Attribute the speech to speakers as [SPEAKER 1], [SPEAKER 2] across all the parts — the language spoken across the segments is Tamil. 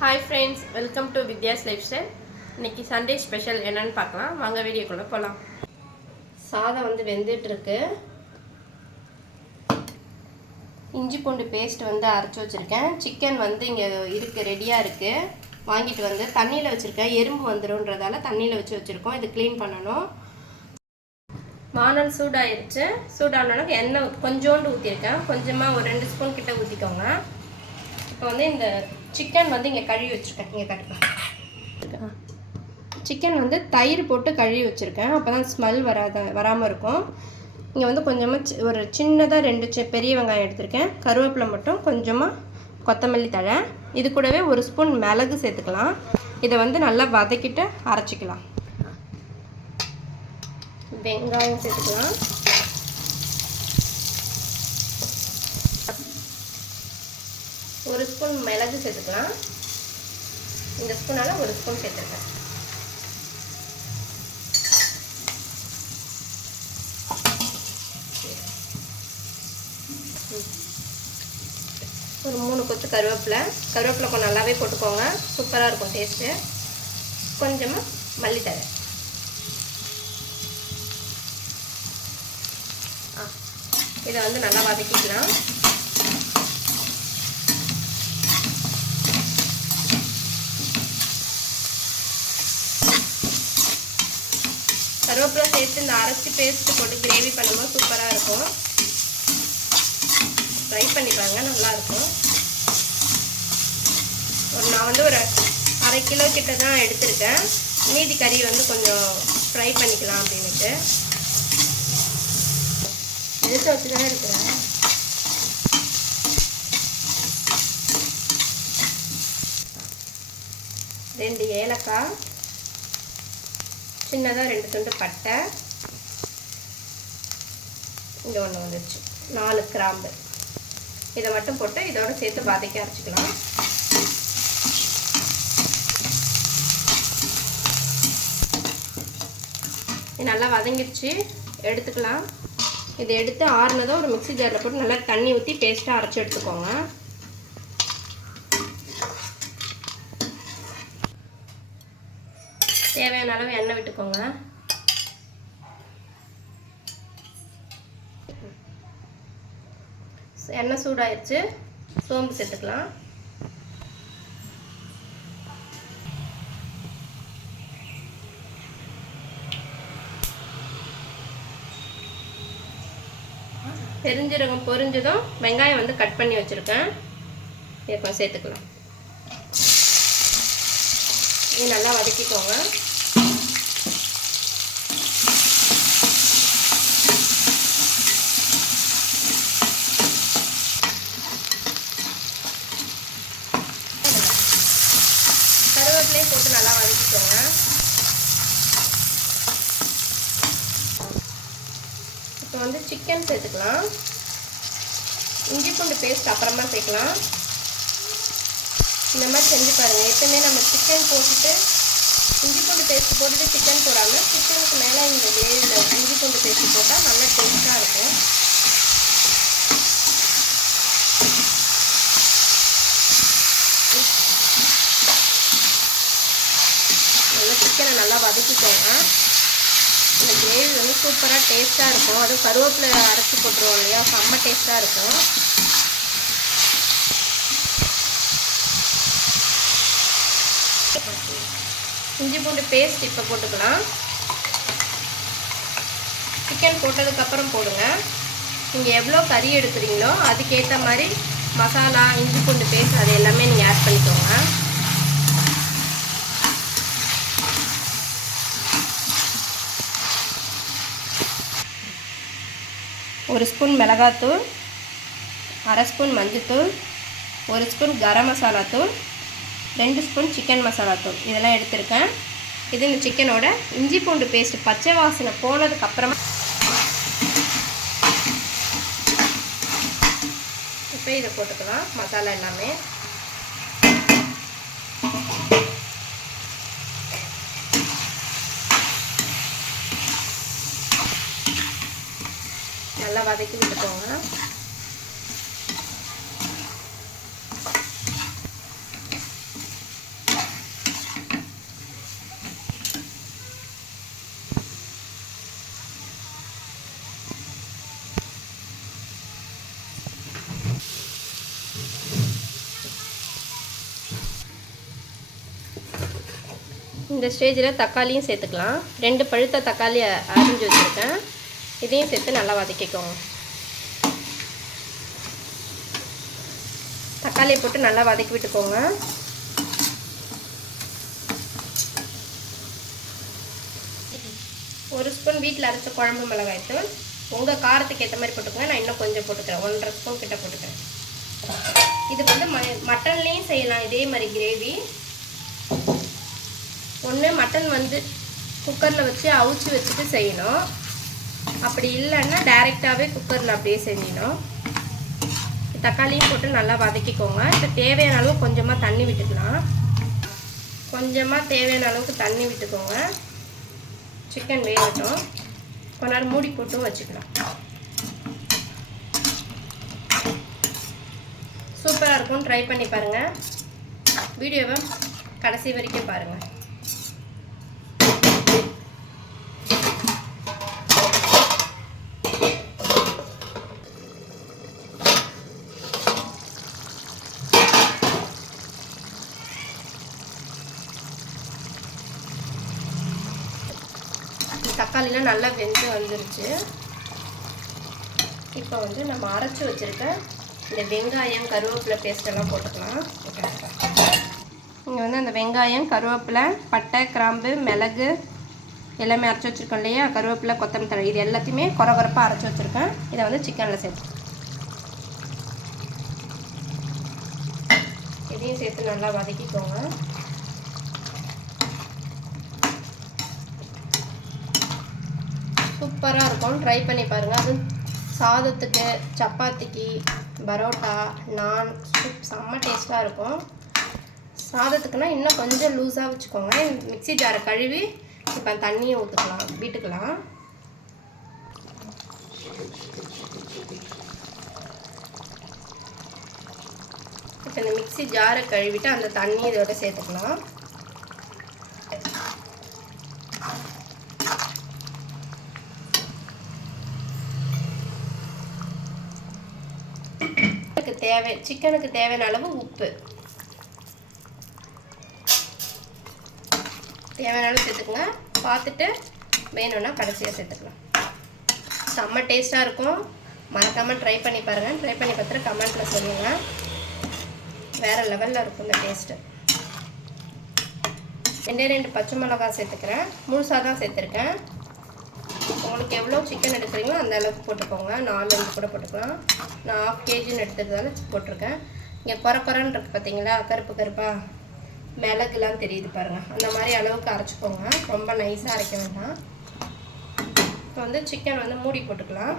[SPEAKER 1] Hi friends welcome to Vidya's lifestyle இன்னைக்கு சண்டே ஸ்பெஷல் என்னன்னு பார்க்கலாம். வாங்க வீடியோக்குள்ளே போகலாம் சாதம் வந்து வெந்துட்டுருக்கு இஞ்சி பூண்டு பேஸ்ட் வந்து அரைச்சி வச்சுருக்கேன். சிக்கன் வந்து இங்கே இருக்குது ரெடியாக இருக்குது வாங்கிட்டு வந்து தண்ணியில் வச்சுருக்கேன். எறும்பு வந்துடும்ன்றதால தண்ணியில் வச்சு வச்சுருக்கோம். இது க்ளீன் பண்ணணும். வானல் சூடாயிருச்சு. சூடானோன்னா எண்ணெய் கொஞ்சோண்டு ஊற்றிருக்கேன் கொஞ்சமாக ஒரு ரெண்டு ஸ்பூன் கிட்டே ஊற்றிக்கோங்க இப்போ வந்து இந்த சிக்கன் வந்து இங்கே கழுவி வச்சுருக்கேன். இங்கே கட்டுப்பேன் சிக்கன் வந்து தயிர் போட்டு கழுவி வச்சுருக்கேன். அப்போ தான் ஸ்மெல் வராத வராமல் இருக்கும். இங்கே வந்து கொஞ்சமாக சி- ஒரு சின்னதாக ரெண்டு சி- பெரிய வெங்காயம் எடுத்திருக்கேன். கருவேப்பிலை மட்டும் கொஞ்சமாக கொத்தமல்லி தழை. இது கூடவே ஒரு ஸ்பூன் மிளகு சேர்த்துக்கலாம். இதை வந்து நல்லா வதக்கிட்டு அரைச்சிக்கலாம். வெங்காயம் சேர்த்துக்கலாம். ஒரு ஸ்பூன் மிளகு சேர்த்துக்கலாம். இந்த ஸ்பூனால் ஒரு ஸ்பூன் சேர்த்துருக்கேன். ஒரு மூணு கொத்து கருவேப்பிலை. கருவேப்பிலை கொஞ்சம் நல்லாவே போட்டுக்கோங்க. சூப்பராக இருக்கும் டேஸ்ட்டு கொஞ்சமாக மல்லித்தழை. ஆ இதை வந்து நல்லா வதக்கிக்கலாம். கருவேப்பிலை சேர்த்து இந்த அரைச்சி பேஸ்ட்டு போட்டு கிரேவி பண்ணும்போது சூப்பராக இருக்கும். ட்ரை பண்ணி பாருங்க நல்லாயிருக்கும் ஒரு நான் வந்து ஒரு அரை கிலோ கிட்ட தான் எடுத்திருக்கேன். மீதி கறி வந்து கொஞ்சம் ஃப்ரை பண்ணிக்கலாம் அப்படின்ட்டு எடுத்து வச்சு தானே இருக்கிறேன். ரெண்டு ஏலக்காய் சின்னதாக ரெண்டு துண்டு பட்டை. இங்கே ஒன்று வந்துச்சு நாலு கிராம்பு. இதை மட்டும் போட்டு இதோட சேர்த்து வதக்கி அரைச்சிக்கலாம். இது நல்லா வதங்கிடுச்சு எடுத்துக்கலாம். இதை எடுத்து ஆறுனதும் ஒரு மிக்ஸி ஜாரில் போட்டு நல்லா தண்ணி ஊற்றி பேஸ்ட்டாக அரைச்சி எடுத்துக்கோங்க. தேவையான அளவு எண்ணெய் விட்டுக்கோங்க. எண்ணெய் சூடாயிருச்சு. சோம்பு சேர்த்துக்கலாம். பெருஞ்சீரகம் பொரிஞ்சதும் வெங்காயம் வந்து கட் பண்ணி வச்சுருக்கேன். இதை கொஞ்சம் சேர்த்துக்கலாம். இது நல்லா வதக்கிக்கோங்க. போட்டு நல்லா வதக்கிக்கோங்க. இப்போ வந்து சிக்கன் சேர்த்துக்கலாம். இஞ்சி பூண்டு பேஸ்ட் அப்புறமா சேர்க்கலாம். இந்த மாதிரி செஞ்சு பாருங்கள் எப்பவுமே நம்ம சிக்கன் போட்டுட்டு இஞ்சி பூண்டு பேஸ்ட் போட்டுட்டு சிக்கன் போடாமல் சிக்கனுக்கு மேலே இந்த கிரேவியில் இஞ்சி பூண்டு பேஸ்ட் போட்டால் நல்லா டேஸ்ட்டாக இருக்கும் நல்லா சிக்கனை நல்லா வதக்கிக்கோங்க. இந்த கிரேவி வந்து சூப்பராக டேஸ்ட்டாக இருக்கும். அதுவும் கருவேப்பிலை அரைச்சி போட்டுருவோம் இல்லையா? செம்ம டேஸ்ட்டாக இருக்கும். இஞ்சி பூண்டு பேஸ்ட் இப்போ போட்டுக்கலாம். சிக்கன் போட்டதுக்கப்புறம் போடுங்க. நீங்கள் எவ்வளோ கறி எடுக்கிறீங்களோ அதுக்கேற்ற மாதிரி மசாலா இஞ்சி பூண்டு பேஸ்ட் அது எல்லாமே நீங்கள் ஆட் பண்ணிக்கோங்க. ஒரு ஸ்பூன் மிளகாத்தூள் அரை ஸ்பூன் மஞ்சத்தூள் ஒரு ஸ்பூன் கரம் மசாலா தூள் ரெண்டு ஸ்பூன் சிக்கன் மசாலா தூள். இதெல்லாம் எடுத்திருக்கேன். இது இந்த சிக்கனோட இஞ்சி பூண்டு பேஸ்ட் பச்சை வாசனை போனதுக்கப்புறமா இப்போ இதை போட்டுக்கலாம். மசாலா எல்லாமே. நல்லா வதக்கி விட்டுக்கோங்க. இந்த ஸ்டேஜில் தக்காளியும் சேர்த்துக்கலாம். ரெண்டு பழுத்த தக்காளி அரிஞ்சு வச்சுருக்கேன். இதையும் சேர்த்து நல்லா வதக்கிக்கோங்க. தக்காளியை போட்டு நல்லா வதக்கி விட்டுக்கோங்க. ஒரு ஸ்பூன் வீட்டில் அரைச்ச குழம்பு மிளகாய்த்தூள் உங்கள் காரத்துக்கு ஏற்ற மாதிரி போட்டுக்கோங்க. நான் இன்னும் கொஞ்சம் போட்டுக்கிறேன். ஒன்றரை ஸ்பூன் கிட்ட போட்டுக்கிறேன். இது வந்து ம மட்டன்லேயும் செய்யலாம். இதே மாதிரி கிரேவி ஒன்று மட்டன் வந்து குக்கரில் வச்சு அவிச்சு வச்சுட்டு செய்யணும். அப்படி இல்லைன்னா டைரெக்டாகவே குக்கரில் அப்படியே செஞ்சிடும். தக்காளியும் போட்டு நல்லா வதக்கிக்கோங்க. இப்போ தேவையான அளவு கொஞ்சமாக தண்ணி விட்டுக்கலாம். கொஞ்சமாக தேவையான அளவுக்கு தண்ணி விட்டுக்கோங்க. சிக்கன் வேகட்டும். கொஞ்ச நேரம் மூடி போட்டும் வச்சுக்கலாம். சூப்பராக இருக்கும். ட்ரை பண்ணி பாருங்கள் வீடியோவை கடைசி வரைக்கும் பாருங்கள் தக்காளிலாம் நல்லா வெந்து வந்துருச்சு. இப்போ வந்து நம்ம அரைச்சி வச்சுருக்க இந்த வெங்காயம் கருவேப்பிலை பேஸ்டெல்லாம் போட்டுக்கலாம். இங்கே வந்து அந்த வெங்காயம் கருவேப்பிலை பட்டை கிராம்பு மிளகு எல்லாமே அரைச்சி வச்சுருக்கோம் இல்லையா? கருவேப்பிலை கொத்தமல்லி தழை இது எல்லாத்தையுமே குறகுறப்பாக அரைச்சி வச்சுருக்கேன். இதை வந்து சிக்கனில் சேர்த்து. இதையும் சேர்த்து நல்லா வதக்கிக்கோங்க. சூப்பராக இருக்கும் ட்ரை பண்ணி பாருங்கள் அது சாதத்துக்கு சப்பாத்திக்கு பரோட்டா நான் சூப் செம்ம டேஸ்ட்டாக இருக்கும். சாதத்துக்குனா இன்னும் கொஞ்சம் லூஸாக வச்சுக்கோங்க. மிக்ஸி ஜாரை கழுவி இப்போ தண்ணியை ஊற்றுக்கலாம் வீட்டுக்கலாம் இப்போ இந்த மிக்ஸி ஜாரை கழுவிட்டு அந்த தண்ணி இதோட சேர்த்துக்கலாம். தேவை சிக்கனுக்கு தேவையான அளவு உப்பு. தேவையான அளவு சேர்த்துக்குங்க. பார்த்துட்டு வேணும்னா கடைசியாக சேர்த்துக்கலாம். செம்ம டேஸ்ட்டாக இருக்கும். மறக்காமல் ட்ரை பண்ணி பாருங்கள் ட்ரை பண்ணி பார்த்துட்டு கமெண்ட்டில் சொல்லுங்கள் வேறு லெவலில் இருக்கும் இந்த டேஸ்ட்டு ரெண்டே ரெண்டு பச்சை மிளகா சேர்த்துக்கிறேன். முழுசாக தான் சேர்த்துருக்கேன். உங்களுக்கு எவ்வளோ சிக்கன் எடுக்கிறீங்களோ அந்த அளவுக்கு போட்டுக்கோங்க. நாலு அஞ்சு கூட போட்டுக்கலாம். நான் ஆஃப் கேஜின்னு எடுத்ததால போட்டிருக்கேன். இங்கே குறை இருக்குது பார்த்தீங்களா கருப்பு கருப்பாக மிளகுலாம் தெரியுது பாருங்கள் அந்த மாதிரி அளவுக்கு அரைச்சிக்கோங்க. ரொம்ப நைஸாக அரைக்க வேண்டாம். இப்போ வந்து சிக்கன் வந்து மூடி போட்டுக்கலாம்.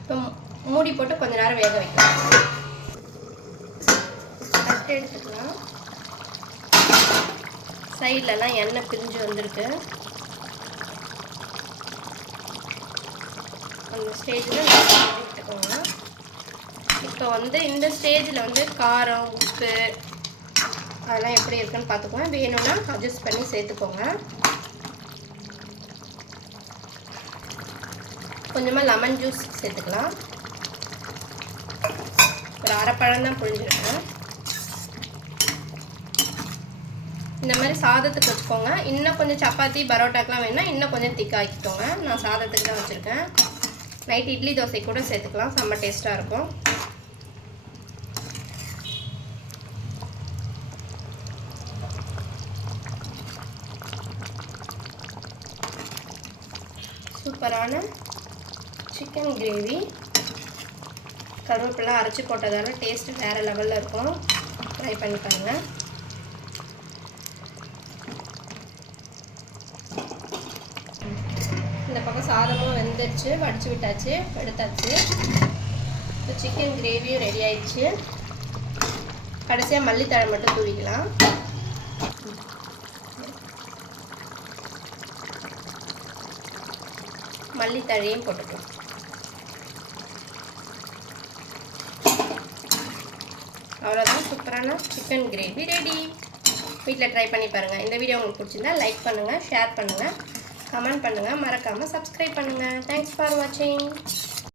[SPEAKER 1] இப்போ மூடி போட்டு கொஞ்ச நேரம் வேக வைக்கலாம். எடுத்துக்கலாம். சைட்லலாம் எண்ணெய் பிரிஞ்சு வந்திருக்கு. அந்த ஸ்டேஜில் விட்டுக்கோங்க இப்போ வந்து இந்த ஸ்டேஜில் வந்து காரம் உப்பு அதெல்லாம் எப்படி இருக்குன்னு பார்த்துக்கோங்க வேணும்னா அட்ஜஸ்ட் பண்ணி சேர்த்துக்கோங்க. கொஞ்சமாக லெமன் ஜூஸ் சேர்த்துக்கலாம். ஒரு அரைப்பழம் தான் புழிஞ்சிருக்கேன் இந்த மாதிரி சாதத்துக்கு வச்சுக்கோங்க. இன்னும் கொஞ்சம் சப்பாத்தி பரோட்டாக்கெலாம் வேணால் இன்னும் கொஞ்சம் திக்காக்கிக்கோங்க நான் சாதத்துக்கு தான் வச்சுருக்கேன். நைட் இட்லி தோசை கூட சேர்த்துக்கலாம். செம்ம டேஸ்ட்டாக இருக்கும். சூப்பரான சிக்கன் கிரேவி கருவேப்பிலாம் அரைச்சி போட்டதால் டேஸ்ட்டு வேறு லெவலில் இருக்கும். ட்ரை பண்ணி பாருங்கள் சாதமும் வெந்துருச்சு வடிச்சு விட்டாச்சு எடுத்தாச்சு. இப்போ சிக்கன் கிரேவியும் ரெடி ஆயிடுச்சு. கடைசியாக மல்லித்தழை மட்டும் தூவிக்கலாம். மல்லித்தழையும் போட்டுக்கலாம். அவ்வளோதான் சூப்பரான சிக்கன் கிரேவி ரெடி வீட்டில் ட்ரை பண்ணி பாருங்கள் இந்த வீடியோ உங்களுக்கு பிடிச்சிருந்தா லைக் பண்ணுங்கள் ஷேர் பண்ணுங்கள் கமெண்ட் பண்ணுங்கள் மறக்காமல் சப்ஸ்கிரைப் பண்ணுங்கள் தேங்க்ஸ் ஃபார் வாட்சிங்